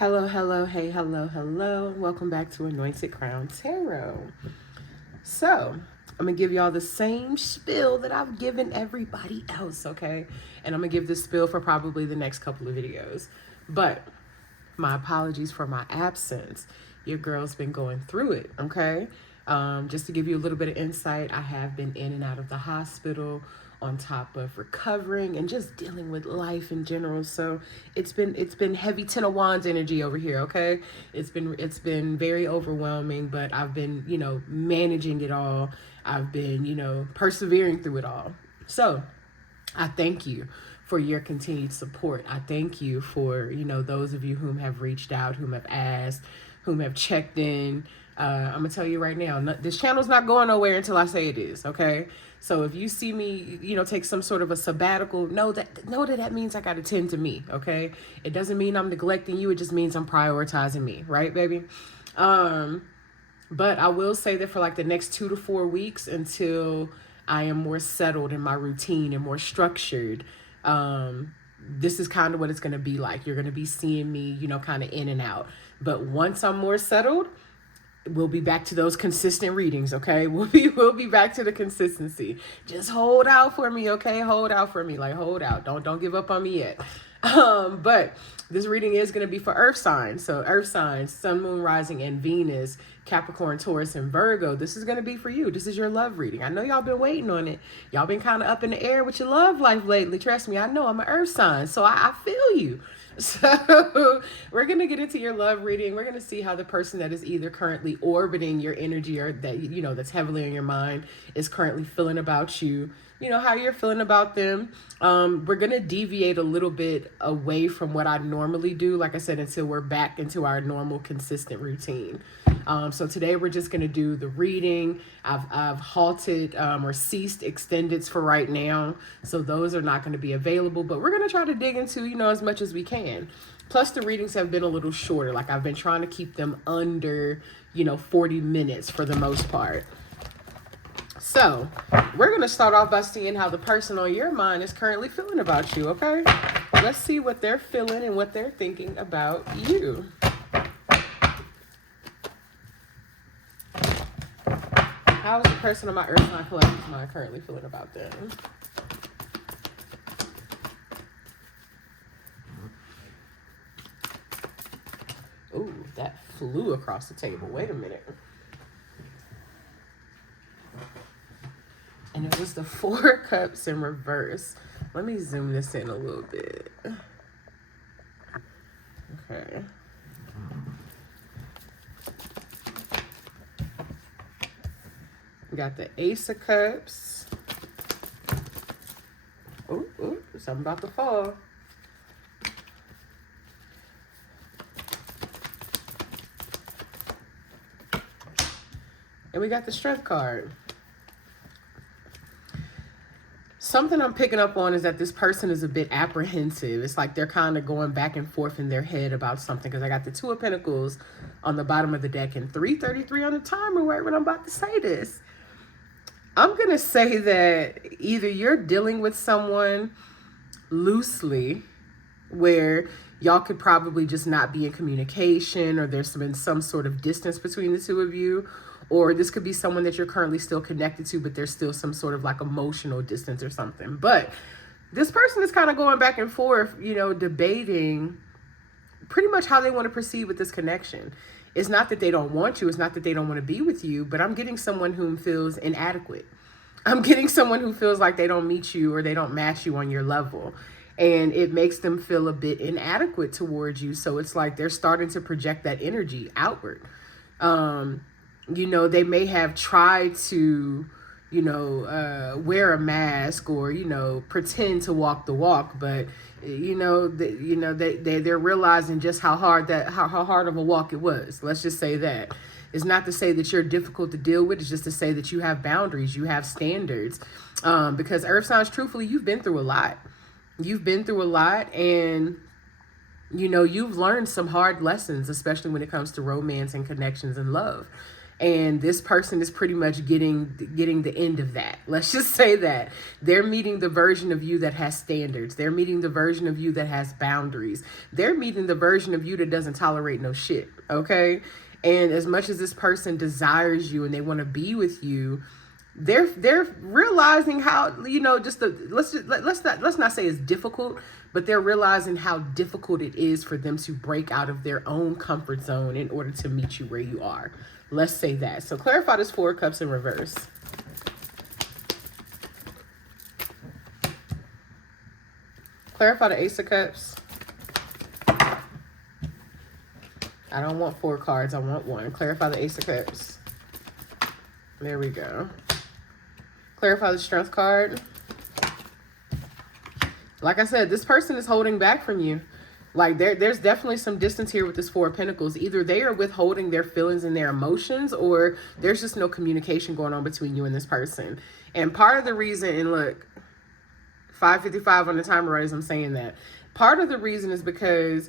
Hello, hello, hey, hello, hello. Welcome back to Anointed Crown Tarot. So, I'm going to give y'all the same spiel that I've given everybody else, okay? And I'm going to give this spiel for probably the next couple of videos. But my apologies for my absence. Your girl's been going through it, okay? Just to give you a little bit of insight, I have been in and out of the hospital on top of recovering and just dealing with life in general. So it's been heavy Ten of Wands energy over here, okay? It's been very overwhelming, but I've been, managing it all. I've been, persevering through it all. So I thank you for your continued support. I thank you for, those of you whom have reached out, whom have asked, whom have checked in. I'm going to tell you right now, this channel's not going nowhere until I say it is, okay? So if you see me, take some sort of a sabbatical, know that means I got to tend to me, okay? It doesn't mean I'm neglecting you. It just means I'm prioritizing me, right, baby? But I will say that for like the next 2 to 4 weeks until I am more settled in my routine and more structured, this is kind of what it's going to be like. You're going to be seeing me, kind of in and out. But once I'm more settled, we'll be back to those consistent readings, okay? We'll be back to the consistency. Just hold out for me, okay? Hold out for me. Like, hold out. Don't give up on me yet. But this reading is going to be for earth signs. So earth signs, sun, moon, rising, and Venus, Capricorn, Taurus, and Virgo. This is going to be for you. This is your love reading. I know y'all been waiting on it. Y'all been kind of up in the air with your love life lately. Trust me, I know I'm an earth sign, so I feel you. So we're going to get into your love reading. We're going to see how the person that is either currently orbiting your energy or that, that's heavily on your mind is currently feeling about you. How you're feeling about them. We're going to deviate a little bit away from what I normally do, like I said, until we're back into our normal, consistent routine. So today we're just going to do the reading. I've halted or ceased extendeds for right now. So those are not going to be available, but we're going to try to dig into, as much as we can. Plus the readings have been a little shorter. Like I've been trying to keep them under, 40 minutes for the most part. So we're going to start off by seeing how the person on your mind is currently feeling about you, okay? Let's see what they're feeling and what they're thinking about you. How is the person on my earth sign collective mind currently feeling about them? Ooh, that flew across the table. Wait a minute. And it was the Four Cups in reverse. Let me zoom this in a little bit. Okay. We got the Ace of Cups. Ooh, something about to fall. And we got the Strength card. Something I'm picking up on is that this person is a bit apprehensive. It's like they're kind of going back and forth in their head about something, because I got the Two of Pentacles on the bottom of the deck and 333 on the timer right when I'm about to say this. I'm going to say that either you're dealing with someone loosely where y'all could probably just not be in communication, or there's been some sort of distance between the two of you, or this could be someone that you're currently still connected to, but there's still some sort of like emotional distance or something. But this person is kind of going back and forth, debating pretty much how they want to proceed with this connection. It's not that they don't want you. It's not that they don't want to be with you, but I'm getting someone who feels inadequate. I'm getting someone who feels like they don't meet you or they don't match you on your level. And it makes them feel a bit inadequate towards you. So it's like they're starting to project that energy outward. They may have tried to, wear a mask or, pretend to walk the walk, but they're realizing just how hard of a walk it was. Let's just say that. It's not to say that you're difficult to deal with. It's just to say that you have boundaries, you have standards. Because earth signs, truthfully, you've been through a lot. You've been through a lot, and you've learned some hard lessons, especially when it comes to romance and connections and love. And this person is pretty much getting the end of that. Let's just say that they're meeting the version of you that has standards. They're meeting the version of you that has boundaries. They're meeting the version of you that doesn't tolerate no shit. Okay. And as much as this person desires you and they want to be with you, they're realizing how, just let's not say it's difficult, but they're realizing how difficult it is for them to break out of their own comfort zone in order to meet you where you are. Let's say that. So clarify this 4 of Cups in reverse. Clarify the Ace of Cups. I don't want 4 cards. I want 1. Clarify the Ace of Cups. There we go. Clarify the Strength card. Like I said, this person is holding back from you. Like there's definitely some distance here with this 4 of Pentacles. Either they are withholding their feelings and their emotions, or there's just no communication going on between you and this person. And part of the reason, and look, 5:55 on the timer as I'm saying that. Part of the reason is because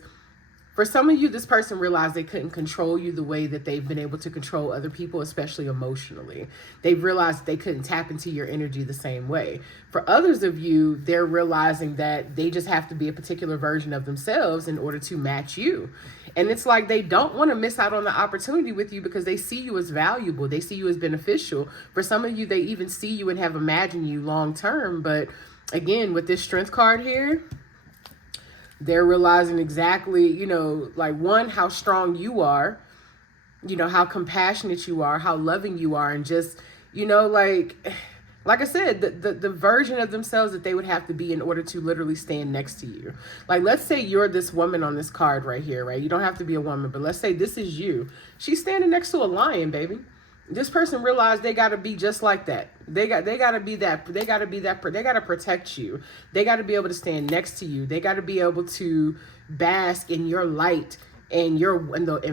for some of you, this person realized they couldn't control you the way that they've been able to control other people, especially emotionally. They've realized they couldn't tap into your energy the same way. For others of you, they're realizing that they just have to be a particular version of themselves in order to match you. And it's like they don't want to miss out on the opportunity with you because they see you as valuable. They see you as beneficial. For some of you, they even see you and have imagined you long term. But again, with this Strength card here, they're realizing exactly, like, one, how strong you are, how compassionate you are, how loving you are, and just, like I said, the version of themselves that they would have to be in order to literally stand next to you. Like, let's say you're this woman on this card right here, right? You don't have to be a woman, but let's say this is you. She's standing next to a lion, baby. This person realized they got to be just like that. They got to be that. They got to protect you. They got to be able to stand next to you. They got to be able to bask in your light and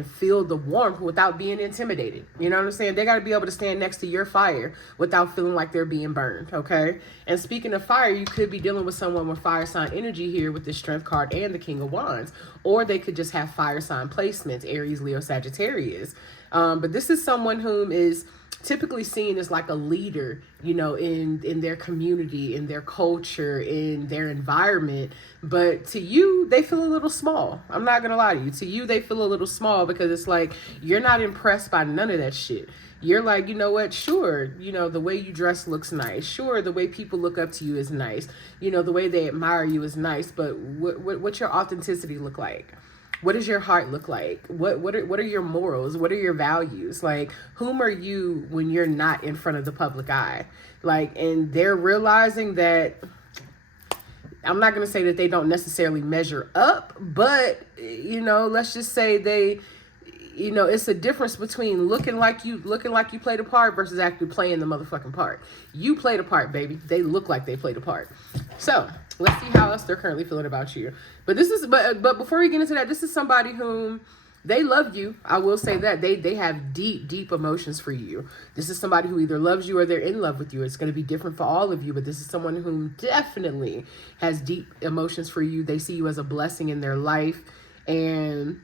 feel the warmth without being intimidated. You know what I'm saying? They got to be able to stand next to your fire without feeling like they're being burned. Okay. And speaking of fire, you could be dealing with someone with fire sign energy here with the Strength card and the King of Wands, or they could just have fire sign placements, Aries, Leo, Sagittarius. But this is someone whom is typically seen as like a leader, in their community, in their culture, in their environment. But to you, they feel a little small. I'm not going to lie to you. To you, they feel a little small because it's like you're not impressed by none of that shit. You're like, you know what? Sure. The way you dress looks nice. Sure. The way people look up to you is nice. The way they admire you is nice. But what's your authenticity look like? What does your heart look like? What are your morals? What are your values? Like, whom are you when you're not in front of the public eye? Like, and they're realizing that, I'm not going to say that they don't necessarily measure up, but, let's just say they, it's a difference between looking like you played a part versus actually playing the motherfucking part. You played a part, baby. They look like they played a part. So let's see how else they're currently feeling about you. But but before we get into that, this is somebody whom they love you. I will say that they have deep emotions for you. This is somebody who either loves you or they're in love with you. It's going to be different for all of you, but this is someone who definitely has deep emotions for you. They see you as a blessing in their life, and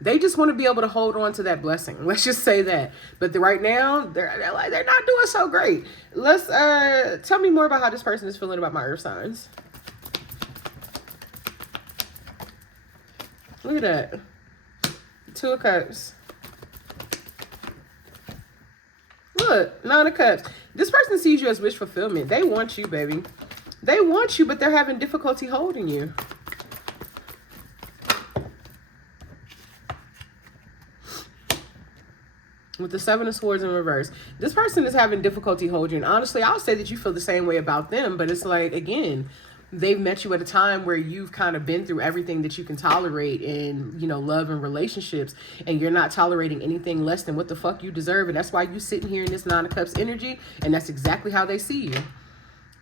they just want to be able to hold on to that blessing. Let's just say that. But right now, they're not doing so great. Let's tell me more about how this person is feeling about my earth signs. Look at that. 2 of Cups. Look, 9 of Cups. This person sees you as wish fulfillment. They want you, baby. They want you, but they're having difficulty holding you. With the 7 of Swords in reverse, this person is having difficulty holding you. And honestly, I'll say that you feel the same way about them. But it's like, again, they've met you at a time where you've kind of been through everything that you can tolerate in, love and relationships. And you're not tolerating anything less than what the fuck you deserve. And that's why you sitting here in this 9 of Cups energy. And that's exactly how they see you.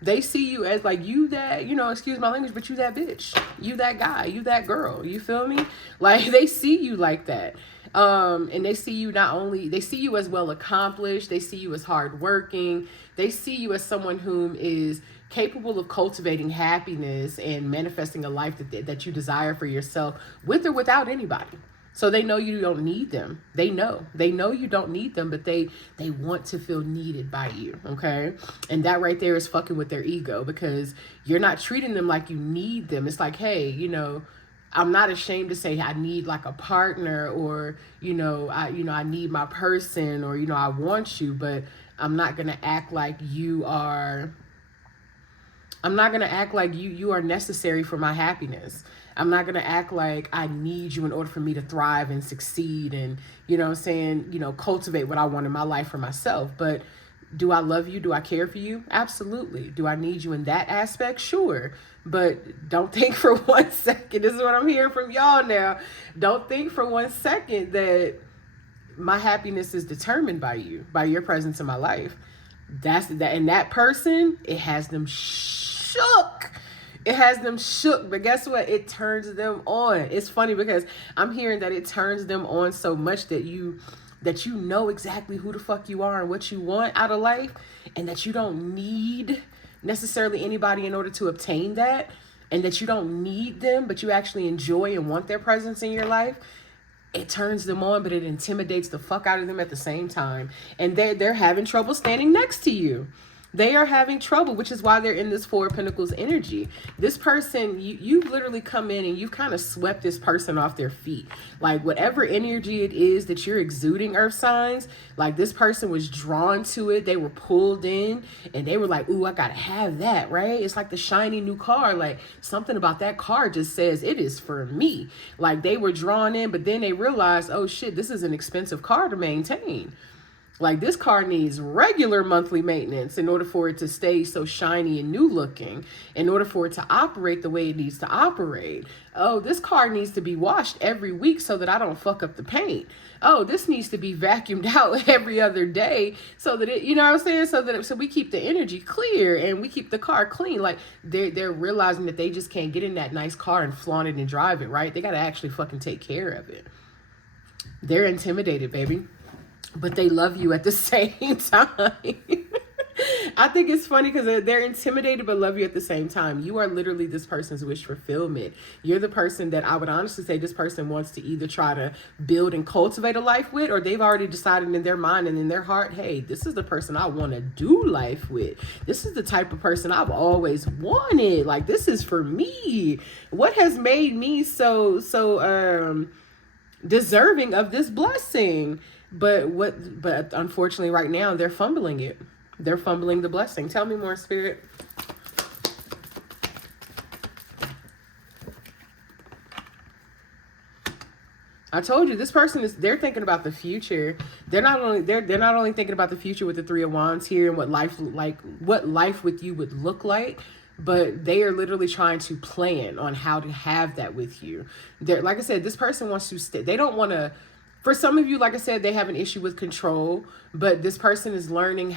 They see you as like you that, excuse my language, but you that bitch. You that guy. You that girl. You feel me? Like, they see you like that. And they see you they see you as well accomplished. They see you as hardworking. They see you as someone whom is capable of cultivating happiness and manifesting a life that you desire for yourself with or without anybody. So they know you don't need them. They know you don't need them, but they want to feel needed by you. Okay. And that right there is fucking with their ego, because you're not treating them like you need them. It's like, hey, I'm not ashamed to say I need like a partner, or, I need my person, or, I want you, but I'm not going to act like you are, you are necessary for my happiness. I'm not going to act like I need you in order for me to thrive and succeed and, cultivate what I want in my life for myself. But do I love you? Do I care for you? Absolutely. Do I need you in that aspect? Sure. But don't think for 1 second, this is what I'm hearing from y'all now. Don't think for 1 second that my happiness is determined by you, by your presence in my life. And that person, it has them shook. It has them shook, but guess what? It turns them on. It's funny because I'm hearing that it turns them on so much that you know exactly who the fuck you are and what you want out of life, and that you don't need necessarily anybody in order to obtain that, and that you don't need them, but you actually enjoy and want their presence in your life. It turns them on, but it intimidates the fuck out of them at the same time. And they're having trouble standing next to you. They are having trouble, which is why they're in this Four of Pentacles energy. This person, you've literally come in and you've kind of swept this person off their feet. Like whatever energy it is that you're exuding, earth signs, like this person was drawn to it. They were pulled in and they were like, ooh, I gotta have that, right? It's like the shiny new car. Like something about that car just says it is for me. Like they were drawn in, but then they realized, oh shit, this is an expensive car to maintain. Like this car needs regular monthly maintenance in order for it to stay so shiny and new looking, in order for it to operate the way it needs to operate. Oh, this car needs to be washed every week so that I don't fuck up the paint. Oh, this needs to be vacuumed out every other day so that it, you know what I'm saying? So we keep the energy clear and we keep the car clean. Like they're realizing that they just can't get in that nice car and flaunt it and drive it, right? They got to actually fucking take care of it. They're intimidated, baby. But they love you at the same time. I think it's funny because they're intimidated but love you at the same time. You are literally this person's wish fulfillment. You're the person that I would honestly say this person wants to either try to build and cultivate a life with, or they've already decided in their mind and in their heart, hey, this is the person I want to do life with. This is the type of person I've always wanted. Like, this is for me. What has made me so deserving of this blessing? But unfortunately right now they're fumbling it. They're fumbling the blessing. Tell me more, Spirit. I told you this person they're thinking about the future. They're not only thinking about the future with the Three of Wands here and what life with you would look like, but they are literally trying to plan on how to have that with you. They're, like I said, this person wants to stay. They don't want to. For some of you, like I said, they have an issue with control, but this person is learning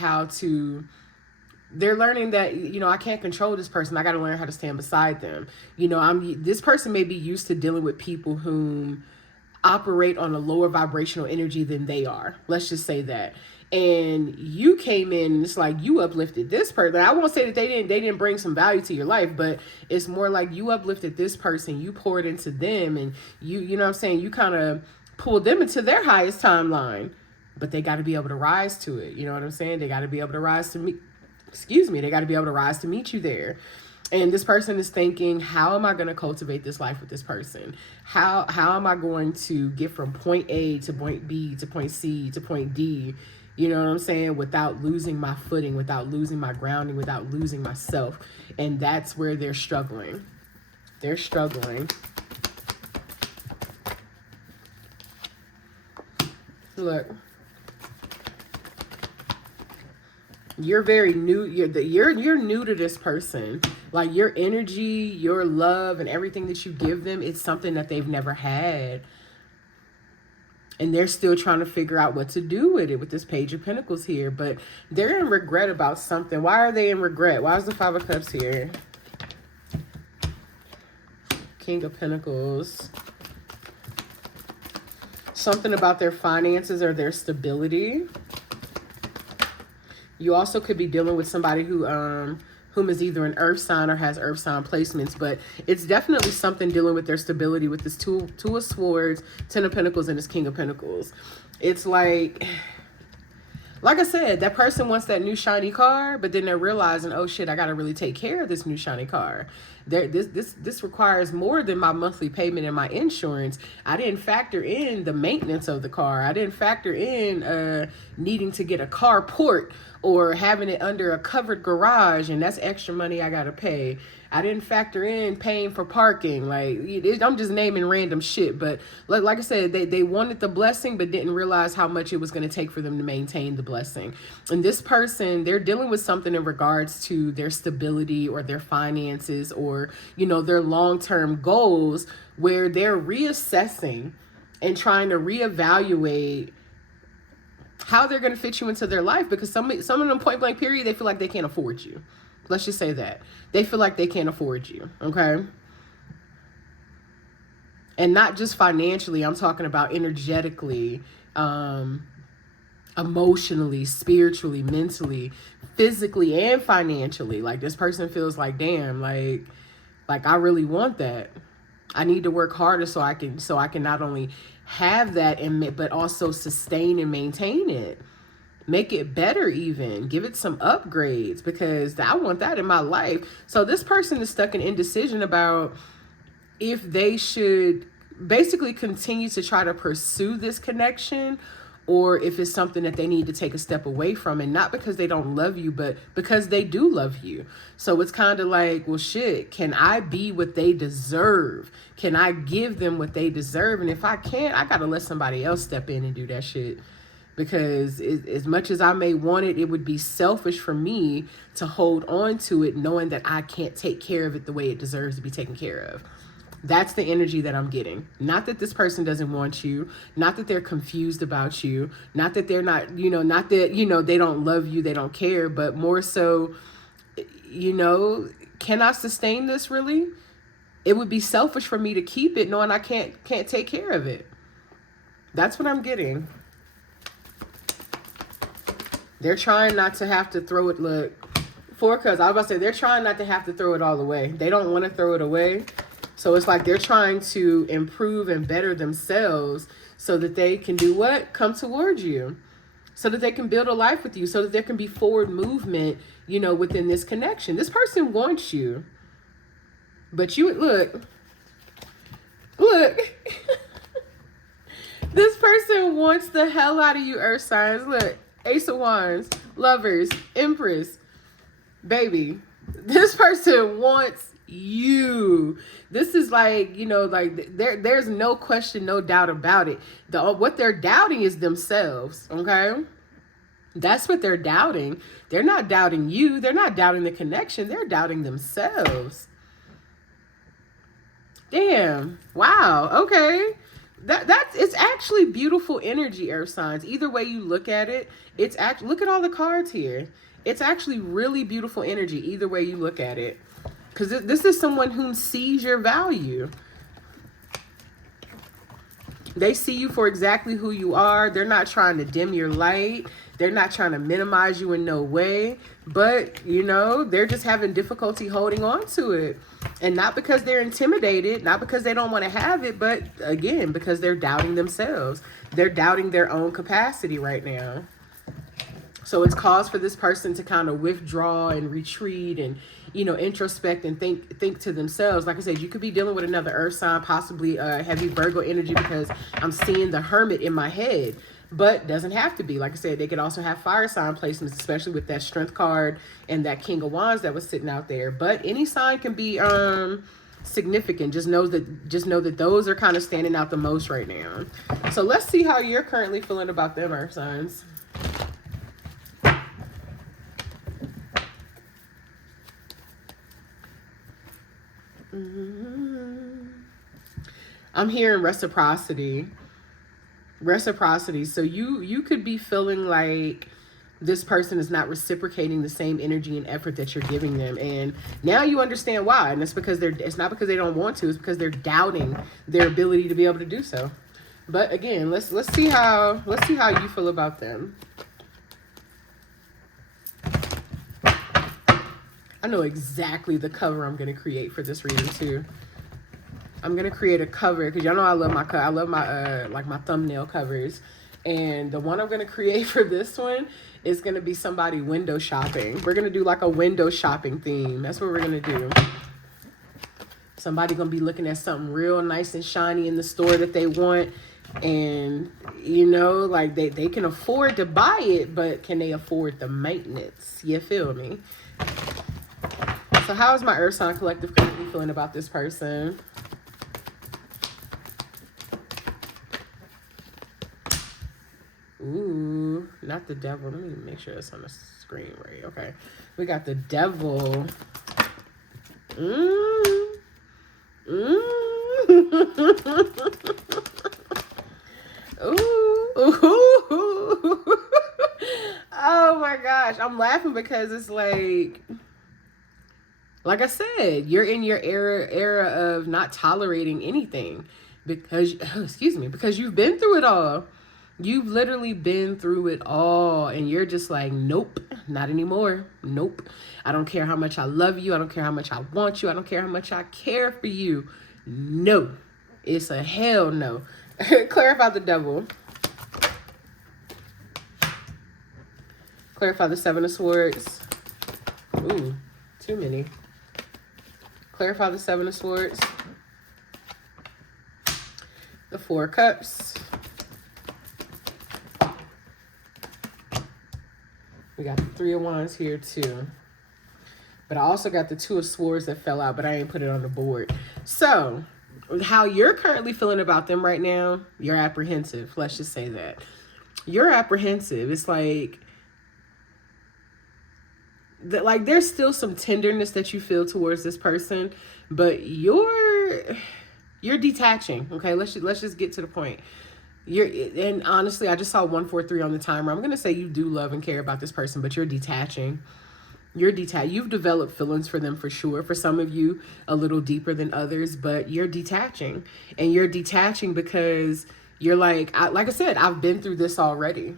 they're learning that, I can't control this person. I got to learn how to stand beside them. This person may be used to dealing with people whom operate on a lower vibrational energy than they are. Let's just say that. And you came in and it's like you uplifted this person. I won't say that they didn't bring some value to your life, but it's more like you uplifted this person. You poured into them and you know what I'm saying? You kind of pull them into their highest timeline, but they got to be able to rise to it. You know what I'm saying? They got to be able to rise to meet, they got to be able to rise to meet you there. And this person is thinking, how am I going to cultivate this life with this person? How am I going to get from point A to point B to point C to point D? You know what I'm saying? Without losing my footing, without losing my grounding, without losing myself. And that's where they're struggling. They're struggling. Look, you're very new. You're new to this person. Like your energy, your love, and everything that you give them, it's something that they've never had. And they're still trying to figure out what to do with it with this Page of Pentacles here. But they're in regret about something. Why are they in regret? Why is the Five of Cups here? King of Pentacles. Something about their finances or their stability. You also could be dealing with somebody who whom is either an earth sign or has earth sign placements, but it's definitely something dealing with their stability with this two of swords, 10 of pentacles, and this king of pentacles. It's like I said, that person wants that new shiny car, but then they're realizing, oh shit, I got to really take care of this new shiny car. This requires more than my monthly payment and my insurance. I didn't factor in the maintenance of the car. I didn't factor in needing to get a carport or having it under a covered garage, and that's extra money I got to pay. I didn't factor in paying for parking. Like, I'm just naming random shit. But like I said, they wanted the blessing, but didn't realize how much it was going to take for them to maintain the blessing. And this person, they're dealing with something in regards to their stability or their finances or, their long-term goals, where they're reassessing and trying to reevaluate how they're going to fit you into their life, because some of them, point blank period, they feel like they can't afford you. Let's just say that. They feel like they can't afford you, okay? And not just financially, I'm talking about energetically, emotionally, spiritually, mentally, physically, and financially. Like, this person feels like, damn, like I really want that. I need to work harder so I can not only have that but also sustain and maintain it. Make it better even. Give it some upgrades, because I want that in my life. So this person is stuck in indecision about if they should basically continue to try to pursue this connection, or if it's something that they need to take a step away from. And not because they don't love you, but because they do love you. So it's kind of like, well, shit, can I be what they deserve? Can I give them what they deserve? And if I can't, I got to let somebody else step in and do that shit. Because as much as I may want it, it would be selfish for me to hold on to it, knowing that I can't take care of it the way it deserves to be taken care of. That's the energy that I'm getting. Not that this person doesn't want you, not that they're confused about you, not that they're not, not that, they don't love you, they don't care, but more so, can I sustain this really? It would be selfish for me to keep it knowing I can't take care of it. That's what I'm getting. They're trying not to have to throw it. Look, Four Cups, I was about to say, they're trying not to have to throw it all away. They don't want to throw it away. So it's like they're trying to improve and better themselves so that they can do what? Come towards you. So that they can build a life with you. So that there can be forward movement, within this connection. This person wants you. But look. This person wants the hell out of you, earth signs. Look. Ace of Wands, Lovers, Empress, baby. This person wants you. This is like, there's no question, no doubt about it. What they're doubting is themselves, okay? That's what they're doubting. They're not doubting you. They're not doubting the connection. They're doubting themselves. Damn. Wow. Okay. It's actually beautiful energy, earth signs. Either way you look at it, it's actually, look at all the cards here. It's actually really beautiful energy either way you look at it. Because this is someone who sees your value. They see you for exactly who you are. They're not trying to dim your light. They're not trying to minimize you in no way. But, they're just having difficulty holding on to it. And not because they're intimidated, not because they don't want to have it, but again, because they're doubting themselves. They're doubting their own capacity right now. So it's cause for this person to kind of withdraw and retreat and, introspect and think to themselves. Like I said, you could be dealing with another earth sign, possibly heavy Virgo energy, because I'm seeing the Hermit in my head. But doesn't have to be. Like I said, they could also have fire sign placements, especially with that Strength card and that King of Wands that was sitting out there. But any sign can be significant. Just know that those are kind of standing out the most right now. So let's see how you're currently feeling about them, earth signs. I'm hearing reciprocity. So you could be feeling like this person is not reciprocating the same energy and effort that you're giving them, and now you understand why. And it's because it's not because they don't want to, it's because they're doubting their ability to be able to do so. But again, let's see how you feel about them. I know exactly the cover I'm going to create for this reading too. I'm going to create a cover because y'all know I love my like my thumbnail covers. And the one I'm going to create for this one is going to be somebody window shopping. We're going to do like a window shopping theme. That's what we're going to do. Somebody going to be looking at something real nice and shiny in the store that they want. And, you know, like they can afford to buy it, but can they afford the maintenance? You feel me? So how is my Earth Sign Collective currently feeling about this person? Ooh, not the devil. Let me make sure it's on the screen right. Okay. We got the devil. Ooh. Oh my gosh. I'm laughing because it's like I said, you're in your era of not tolerating anything because, because you've been through it all. You've literally been through it all and you're just like, nope, not anymore. Nope. I don't care how much I love you. I don't care how much I want you. I don't care how much I care for you. No. It's a hell no. Clarify the devil. Clarify the Seven of Swords. Ooh, too many. Clarify the Seven of Swords. The Four of Cups. We got the Three of Wands here too. But I also got the Two of Swords that fell out, but I ain't put it on the board. So, how you're currently feeling about them right now, you're apprehensive. Let's just say that. You're apprehensive. It's like there's still some tenderness that you feel towards this person, but you're detaching. Okay, let's just get to the point. And honestly, I just saw 143 on the timer. I'm gonna say you do love and care about this person, but you're detaching. You've developed feelings for them for sure. For some of you, a little deeper than others, but you're detaching, and you're detaching because you're like I said, I've been through this already.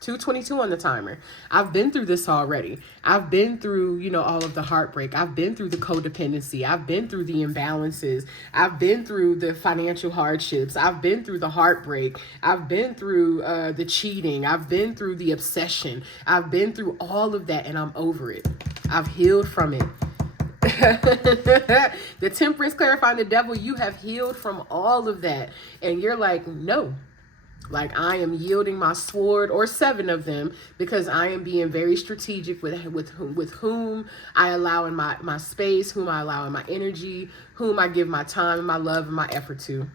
222 on the timer. I've been through this already. I've been through, you know, all of the heartbreak. I've been through the codependency. I've been through the imbalances. I've been through the financial hardships. I've been through the heartbreak. I've been through the cheating. I've been through the obsession. I've been through all of that and I'm over it. I've healed from it. The Temperance, clarifying the devil, you have healed from all of that. And you're like, no. Like, I am yielding my sword, or 7 of them, because I am being very strategic with whom I allow in my space, whom I allow in my energy, whom I give my time and my love and my effort to,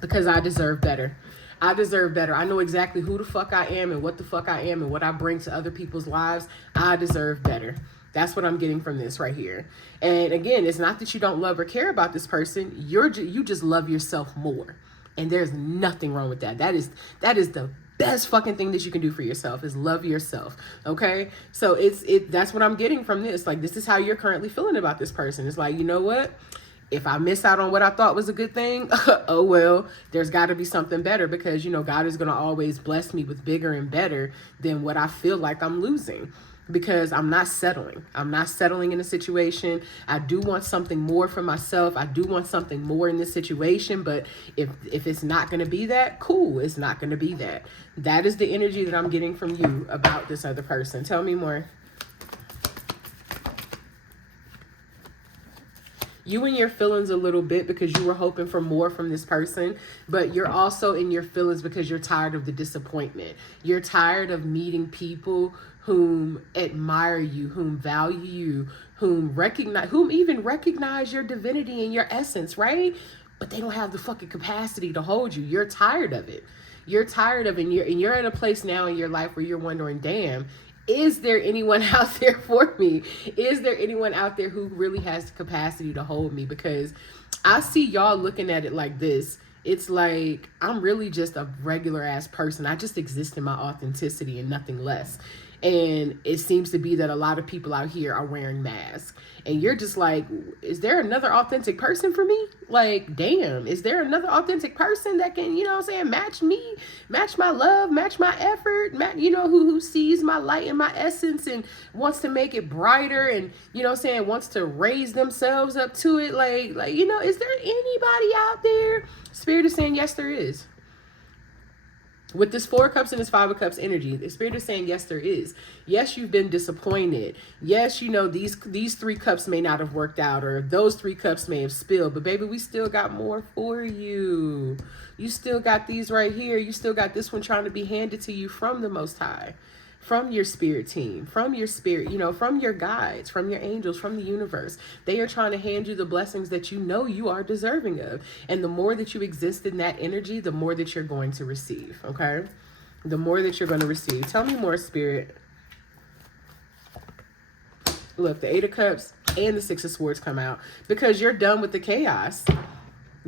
because I deserve better. I deserve better. I know exactly who the fuck I am and what the fuck I am and what I bring to other people's lives. I deserve better. That's what I'm getting from this right here. And again, it's not that you don't love or care about this person. You just love yourself more. And there's nothing wrong with that. That is the best fucking thing that you can do for yourself, is love yourself. Okay? So that's what I'm getting from this. Like, this is how you're currently feeling about this person. It's like, you know what? If I miss out on what I thought was a good thing, oh well, there's got to be something better, because, you know, God is going to always bless me with bigger and better than what I feel like I'm losing. Because I'm not settling. I'm not settling in a situation. I do want something more for myself. I do want something more in this situation. But if it's not going to be that, cool. It's not going to be that. That is the energy that I'm getting from you about this other person. Tell me more. You in your feelings a little bit because you were hoping for more from this person, but you're also in your feelings because you're tired of the disappointment. You're tired of meeting people whom admire you, whom value you, whom even recognize your divinity and your essence, right? But they don't have the fucking capacity to hold you. You're tired of it. You're tired of it, and you're in a place now in your life where you're wondering, damn, is there anyone out there for me? Is there anyone out there who really has the capacity to hold me? Because I see y'all looking at it like this. It's like, I'm really just a regular ass person. I just exist in my authenticity and nothing less. And it seems to be that a lot of people out here are wearing masks. And you're just like, is there another authentic person for me? Like, damn, is there another authentic person that can, you know what I'm saying, match me, match my love, match my effort, you know, who sees my light and my essence and wants to make it brighter and, you know what I'm saying, wants to raise themselves up to it. Like, you know, is there anybody out there? Spirit is saying, yes, there is. With this 4 of Cups and this 5 of Cups energy, the Spirit is saying, yes, there is. Yes, you've been disappointed. Yes, you know, these 3 cups may not have worked out, or those 3 cups may have spilled. But baby, we still got more for you. You still got these right here. You still got this one trying to be handed to you from the Most High, from your spirit team, from your spirit, you know, from your guides, from your angels, from the universe. They are trying to hand you the blessings that you know you are deserving of. And the more that you exist in that energy, the more that you're going to receive, okay? The more that you're going to receive. Tell me more, Spirit. Look, the 8 of Cups and the 6 of Swords come out because you're done with the chaos.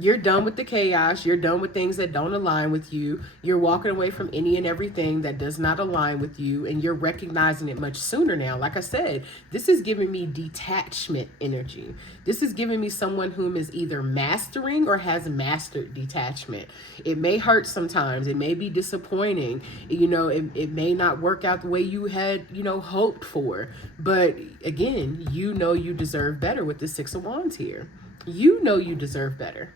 You're done with the chaos. You're done with things that don't align with you. You're walking away from any and everything that does not align with you. And you're recognizing it much sooner now. Like I said, this is giving me detachment energy. This is giving me someone whom is either mastering or has mastered detachment. It may hurt sometimes. It may be disappointing. You know, it may not work out the way you had, you know, hoped for. But again, you know you deserve better with the 6 of Wands here. You know you deserve better.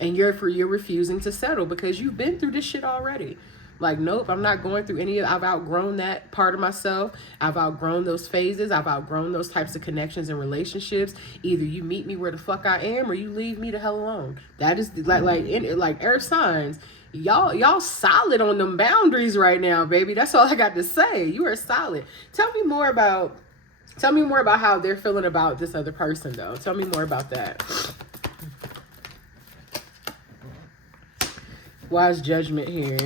And you're refusing to settle because you've been through this shit already. Like, nope, I'm not going through any of, I've outgrown that part of myself. I've outgrown those phases. I've outgrown those types of connections and relationships. Either you meet me where the fuck I am or you leave me the hell alone. That is like earth signs. Y'all solid on them boundaries right now, baby. That's all I got to say. You are solid. Tell me more about how they're feeling about this other person, though. Tell me more about that. Wise Judgment here.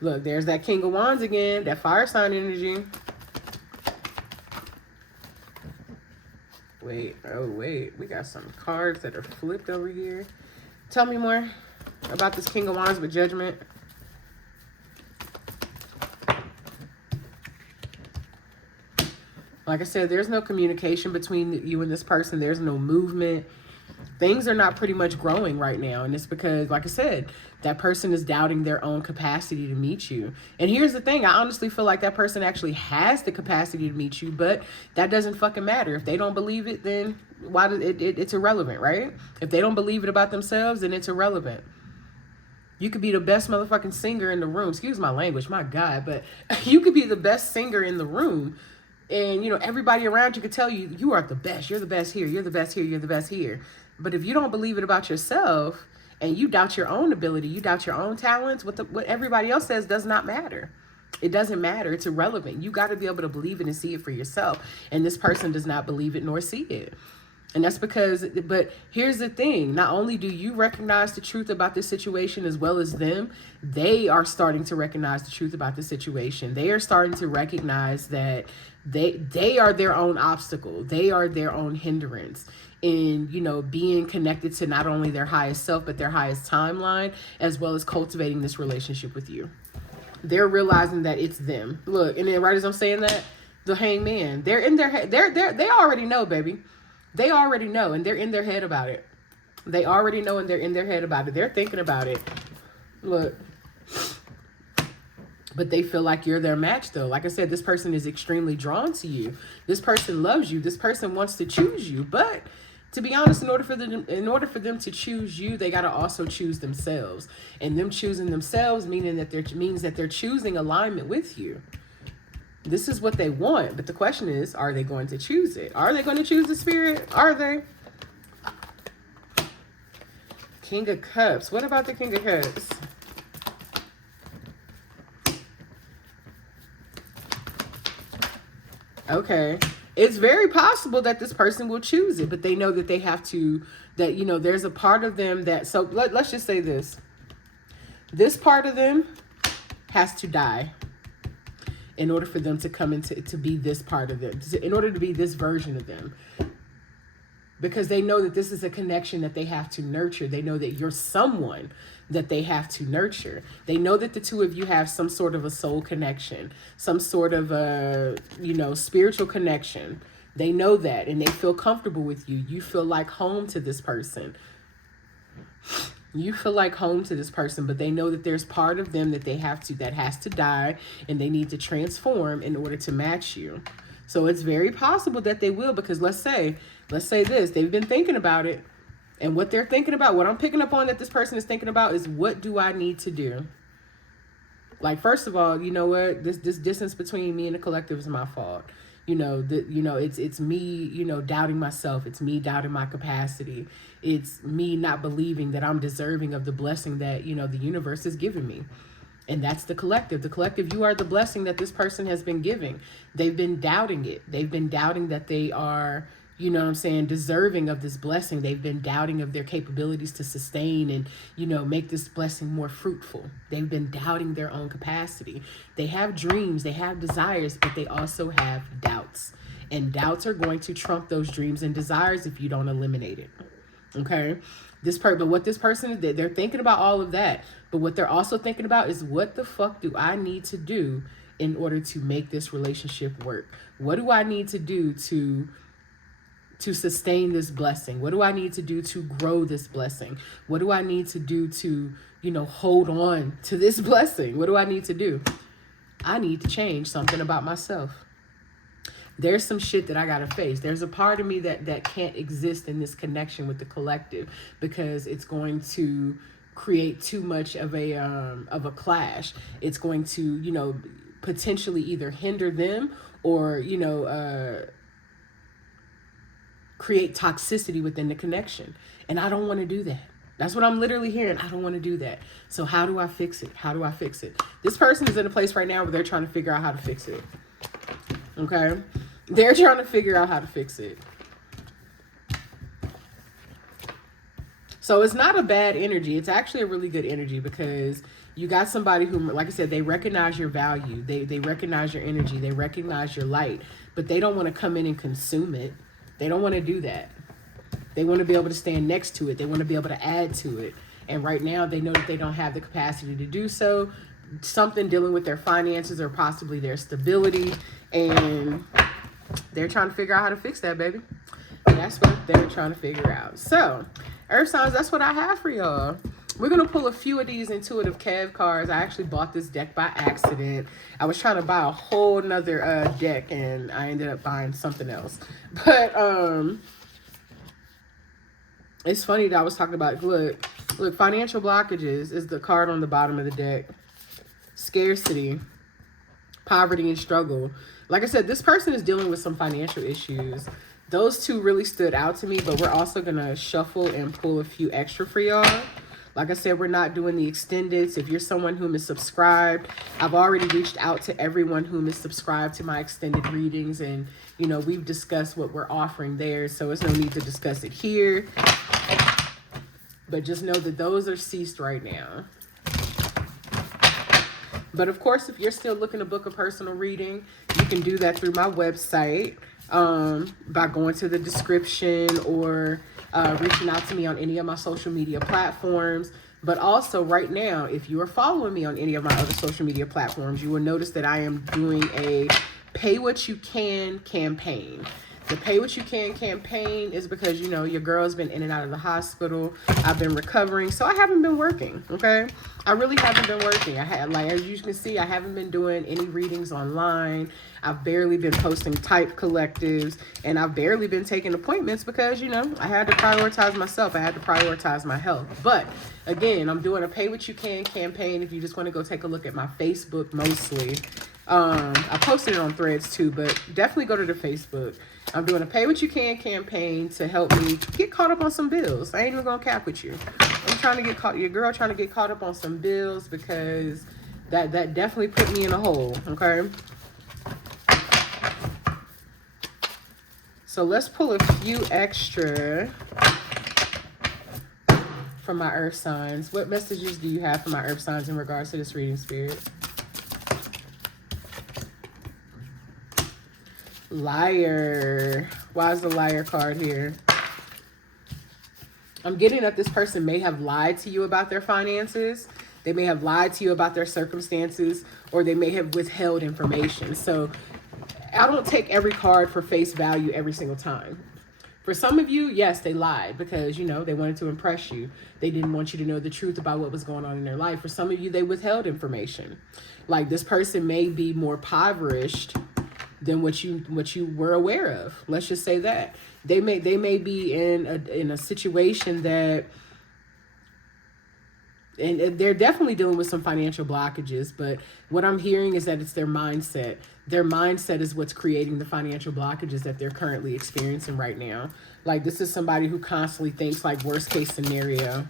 Look, there's that King of Wands again, that fire sign energy. Wait, we got some cards that are flipped over here. Tell me more about this King of Wands with Judgment. Like I said, there's no communication between you and this person. There's no movement. Things are not pretty much growing right now. And it's because, like I said, that person is doubting their own capacity to meet you. And here's the thing. I honestly feel like that person actually has the capacity to meet you, but that doesn't fucking matter. If they don't believe it, then why did it's irrelevant, right? If they don't believe it about themselves, then it's irrelevant. You could be the best motherfucking singer in the room. Excuse my language, my God, but you could be the best singer in the room. And, you know, everybody around you could tell you, you are the best. You're the best here. You're the best here. You're the best here. But if you don't believe it about yourself and you doubt your own ability, you doubt your own talents, what everybody else says does not matter. It doesn't matter. It's irrelevant. You got to be able to believe it and see it for yourself. And this person does not believe it nor see it. And that's because, but here's the thing. Not only do you recognize the truth about this situation as well as them, they are starting to recognize the truth about the situation. They are starting to recognize that they are their own obstacle. They are their own hindrance in, you know, being connected to not only their highest self, but their highest timeline, as well as cultivating this relationship with you. They're realizing that it's them. Look, and then right as I'm saying that, the Hangman, they're in their head. They already know, baby. They already know, and they're in their head about it. They already know, and they're in their head about it. They're thinking about it. Look. But they feel like you're their match, though. Like I said, this person is extremely drawn to you. This person loves you. This person wants to choose you. But to be honest, in order for them to choose you, they got to also choose themselves. And them choosing themselves means that they're choosing alignment with you. This is what they want. But the question is, are they going to choose it? Are they going to choose the Spirit? Are they? King of Cups. What about the King of Cups? Okay. It's very possible that this person will choose it, but they know that they have to, that, you know, there's a part of them that, so let's just say this. This part of them has to die in order for them to come into, to be this part of them, in order to be this version of them. because they know that this is a connection that they have to nurture. They know that you're someone that they have to nurture. They know that the two of you have some sort of a soul connection, some sort of a, spiritual connection. They know that, and they feel comfortable with you. You feel like home to this person. You feel like home to this person, but they know that there's part of them that that has to die, and they need to transform in order to match you. So it's very possible that they will, because let's say this, they've been thinking about it, and what they're thinking about, what I'm picking up on that this person is thinking about is, what do I need to do? Like, first of all, you know what? This distance between me and the collective is my fault. It's me, doubting myself. It's me doubting my capacity. It's me not believing that I'm deserving of the blessing that, the universe has given me. And that's the collective. The collective, you are the blessing that this person has been giving. They've been doubting it. They've been doubting that they are, deserving of this blessing. They've been doubting of their capabilities to sustain and, make this blessing more fruitful. They've been doubting their own capacity. They have dreams, they have desires, but they also have doubts. And doubts are going to trump those dreams and desires if you don't eliminate it. Okay? But what this person is, they're thinking about all of that. But what they're also thinking about is, what the fuck do I need to do in order to make this relationship work? What do I need to do to sustain this blessing? What do I need to do to grow this blessing? What do I need to do to, hold on to this blessing? What do I need to do? I need to change something about myself. There's some shit that I gotta face. There's a part of me that can't exist in this connection with the collective, because it's going to create too much of a clash. It's going to, potentially either hinder them or, create toxicity within the connection. And I don't want to do that. That's what I'm literally hearing. I don't want to do that. So how do I fix it? How do I fix it? This person is in a place right now where they're trying to figure out how to fix it. Okay? They're trying to figure out how to fix it. So it's not a bad energy. It's actually a really good energy, because you got somebody who, like I said, they recognize your value. They recognize your energy. They recognize your light, but they don't want to come in and consume it. They don't want to do that. They want to be able to stand next to it. They want to be able to add to it. And right now they know that they don't have the capacity to do so. Something dealing with their finances or possibly their stability. And they're trying to figure out how to fix that, baby. And that's what they're trying to figure out. So, Earth signs, that's what I have for y'all. We're going to pull a few of these intuitive Kev cards. I actually bought this deck by accident. I was trying to buy a whole nother deck, and I ended up buying something else. But it's funny that I was talking about, look, financial blockages is the card on the bottom of the deck. Scarcity, poverty, and struggle. Like I said, this person is dealing with some financial issues. Those two really stood out to me, but we're also going to shuffle and pull a few extra for y'all. Like I said, we're not doing the extendeds. If you're someone whom is subscribed, I've already reached out to everyone whom is subscribed to my extended readings. And, we've discussed what we're offering there. So it's no need to discuss it here. But just know that those are ceased right now. But of course, if you're still looking to book a personal reading, you can do that through my website by going to the description or reaching out to me on any of my social media platforms. But also right now, if you are following me on any of my other social media platforms, you will notice that I am doing a Pay What You Can campaign. The Pay What You Can campaign is because, your girl's been in and out of the hospital. I've been recovering, so I haven't been working, okay? I really haven't been working. As you can see, I haven't been doing any readings online. I've barely been posting type collectives, and I've barely been taking appointments because, I had to prioritize myself. I had to prioritize my health. But again, I'm doing a Pay What You Can campaign. If you just want to go take a look at my Facebook mostly. I posted it on Threads too, but definitely go to the Facebook. I'm doing a Pay What You Can campaign to help me get caught up on some bills. I ain't even gonna cap with you. I'm trying to get your girl trying to get caught up on some bills, because that definitely put me in a hole, okay? So let's pull a few extra from my earth signs. What messages do you have for my earth signs in regards to this reading, Spirit? Liar. Why is the Liar card here? I'm getting that this person may have lied to you about their finances. They may have lied to you about their circumstances, or they may have withheld information. So I don't take every card for face value every single time. For some of you, yes, they lied because, you know, they wanted to impress you. They didn't want you to know the truth about what was going on in their life. For some of you, they withheld information. Like, this person may be more impoverished than what you were aware of. Let's just say that. They may be in a situation that, and they're definitely dealing with some financial blockages, but what I'm hearing is that it's their mindset. Their mindset is what's creating the financial blockages that they're currently experiencing right now. Like, this is somebody who constantly thinks like worst case scenario.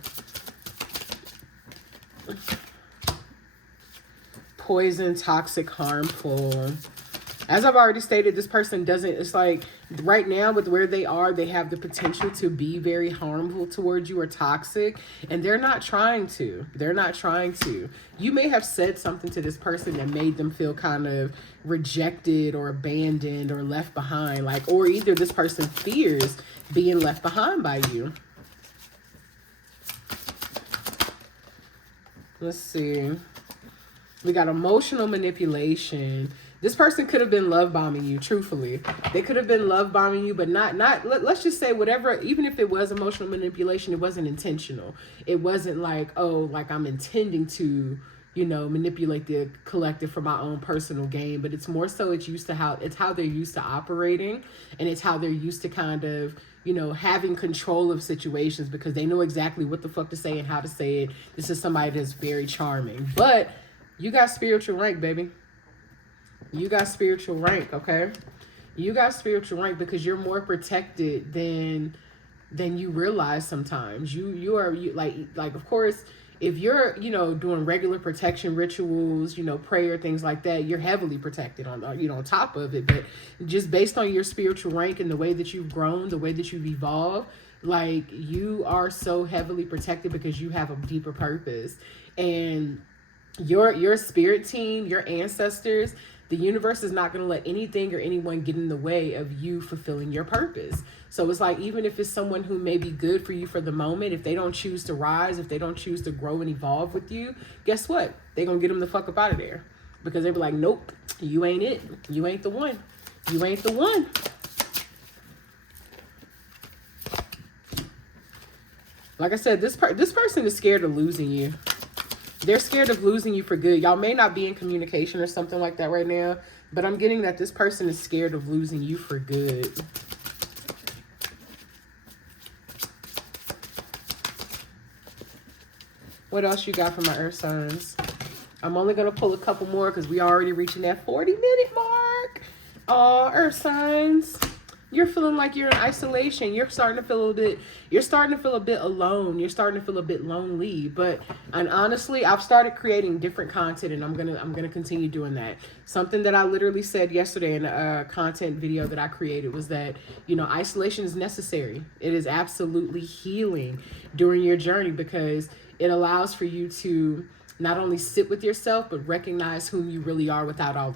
Poison, toxic, harmful. As I've already stated, this person doesn't, it's like right now with where they are, they have the potential to be very harmful towards you or toxic, and they're not trying to. They're not trying to. You may have said something to this person that made them feel kind of rejected or abandoned or left behind, like, or either this person fears being left behind by you. Let's see. We got emotional manipulation. This person could have been love bombing you, truthfully. They could have been love bombing you, but let's just say whatever, even if it was emotional manipulation, it wasn't intentional. It wasn't like, oh, like I'm intending to, you know, manipulate the collective for my own personal gain, but it's more so it's how they're used to operating, and it's how they're used to kind of, you know, having control of situations because they know exactly what the fuck to say and how to say it. This is somebody that's very charming, but you got spiritual rank, baby. You got spiritual rank, okay? You got spiritual rank because you're more protected than you realize sometimes. You are like of course, if you're, you know, doing regular protection rituals, you know, prayer, things like that, you're heavily protected on, you know, on top of it. But just based on your spiritual rank and the way that you've grown, the way that you've evolved, like you are so heavily protected because you have a deeper purpose. And your spirit team, your ancestors, the universe is not going to let anything or anyone get in the way of you fulfilling your purpose. So it's like, even if it's someone who may be good for you for the moment, if they don't choose to rise, if they don't choose to grow and evolve with you, guess what? They're going to get them the fuck up out of there. Because they be like, nope, you ain't it. You ain't the one. You ain't the one. Like I said, this person is scared of losing you. They're scared of losing you for good. Y'all may not be in communication or something like that right now, but I'm getting that this person is scared of losing you for good. What else you got for my earth signs? I'm only going to pull a couple more because we already reaching that 40-minute mark. Oh, earth signs. You're feeling like you're in isolation. You're starting to feel a bit alone. You're starting to feel a bit lonely. And honestly, I've started creating different content, and I'm gonna continue doing that. Something that I literally said yesterday in a content video that I created was that, you know, isolation is necessary. It is absolutely healing during your journey because it allows for you to not only sit with yourself, but recognize who you really are without all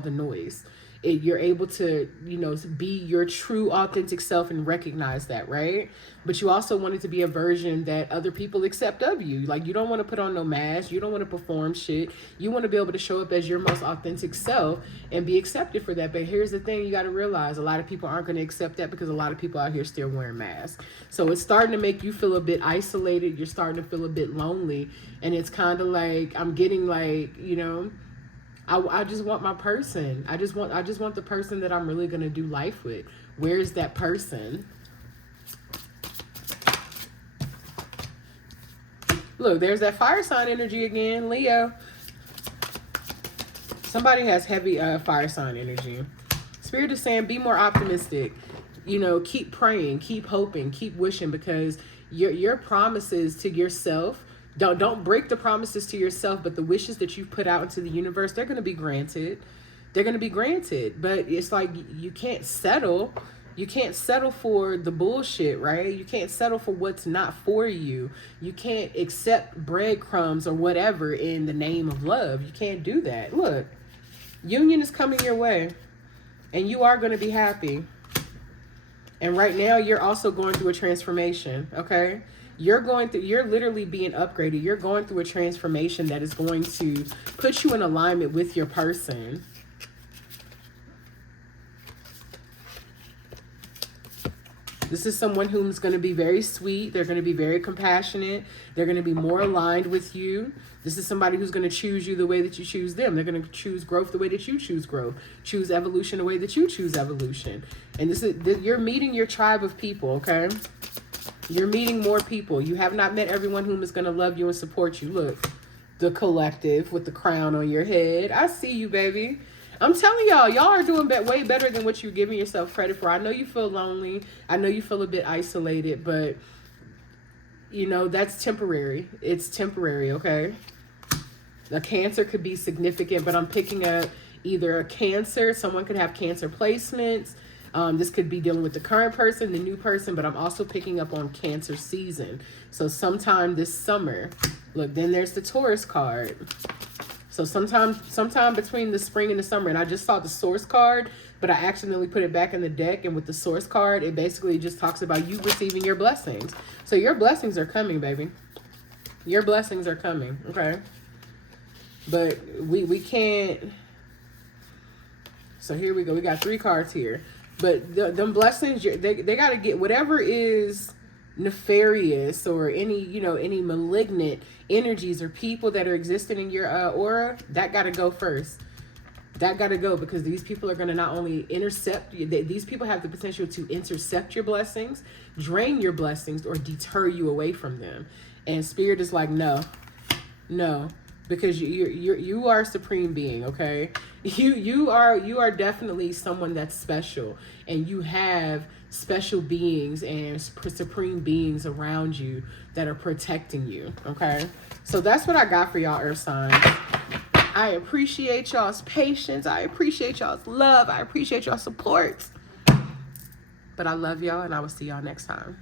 the noise. You're able to, you know, be your true authentic self and recognize that, right? But you also want it to be a version that other people accept of you. Like, you don't want to put on no mask. You don't want to perform shit. You want to be able to show up as your most authentic self and be accepted for that. But here's the thing you got to realize. A lot of people aren't going to accept that because a lot of people out here still wearing masks. So it's starting to make you feel a bit isolated. You're starting to feel a bit lonely. And it's kind of like, I'm getting like, you know, I just want my person. I just want the person that I'm really going to do life with. Where's that person? Look, there's that fire sign energy again, Leo. Somebody has heavy fire sign energy. Spirit is saying, be more optimistic. You know, keep praying, keep hoping, keep wishing, because your promises to yourself, don't break the promises to yourself, but the wishes that you put out into the universe, they're going to be granted. They're going to be granted. But it's like, you can't settle. You can't settle for the bullshit, right? You can't settle for what's not for you. You can't accept breadcrumbs or whatever in the name of love. You can't do that. Look, union is coming your way, and you are going to be happy. And right now you're also going through a transformation, okay? You're literally being upgraded. You're going through a transformation that is going to put you in alignment with your person. This is someone who's going to be very sweet. They're going to be very compassionate. They're going to be more aligned with you. This is somebody who's going to choose you the way that you choose them. They're going to choose growth the way that you choose growth. Choose evolution the way that you choose evolution. And you're meeting your tribe of people, okay? You're meeting more people. You have not met everyone whom is going to love you and support you. Look, the collective with the crown on your head. I see you, baby. I'm telling y'all are doing way better than what you're giving yourself credit for. I know you feel lonely. I know you feel a bit isolated, but, you know, that's temporary. It's temporary, okay? A cancer could be significant, but I'm picking up either a cancer. Someone could have cancer placements. This could be dealing with the current person, the new person, but I'm also picking up on cancer season. So sometime this summer. Look, then there's the Taurus card. So sometime between the spring and the summer, and I just saw the source card, but I accidentally put it back in the deck. And with the source card, it basically just talks about you receiving your blessings. So your blessings are coming, baby. Your blessings are coming, okay? But we can't. So here we go. We got 3 cards here. But them blessings, they got to get whatever is nefarious or any malignant energies or people that are existing in your aura, that got to go first. That got to go, because these people are going to not only intercept, these people have the potential to intercept your blessings, drain your blessings, or deter you away from them. And Spirit is like, no, because you are a supreme being, okay? You are definitely someone that's special, and you have special beings and supreme beings around you that are protecting you, okay? So that's what I got for y'all, Earth signs. I appreciate y'all's patience. I appreciate y'all's love. I appreciate y'all's support. But I love y'all, and I will see y'all next time.